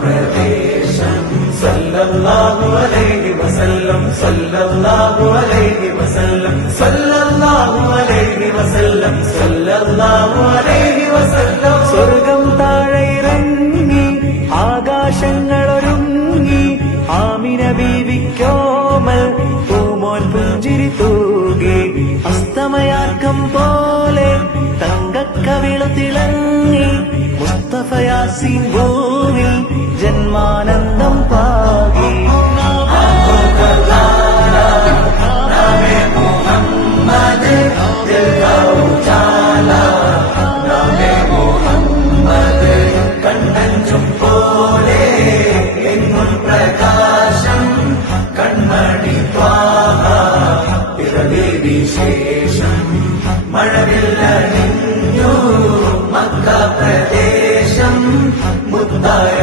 പ്രദേശം സല്ലല്ലാഹു അലൈഹി വസല്ലം സല്ലല്ലാഹു അലൈഹി വസല്ലം സല്ലല്ലാഹു അലൈഹി വസല്ലം സല്ലല്ലാഹു അലൈഹി വസല്ലം സ്വർഗം താഴെ ഇറങ്ങി ആകാശങ്ങളൊരുങ്ങി ആമിന ബീവിക്കോമൽ പൂമോൻ പുഞ്ചിരി തൂകി അസ്തമയാക്കം പോലെ തങ്കക്കവിളു തിളങ്ങി മുസ്തഫ യാസീൻ ഭൂവിൽ ജന്മാനന്ദം പാകി കണ്ണഞ്ചും പോലെ എങ്ങും പ്രകാശം കൺമണി ത്വാഹ പിറവി വിശേഷം മഴവില്ലണിഞ്ഞു മക്ക പ്രദേശം മുത്തായ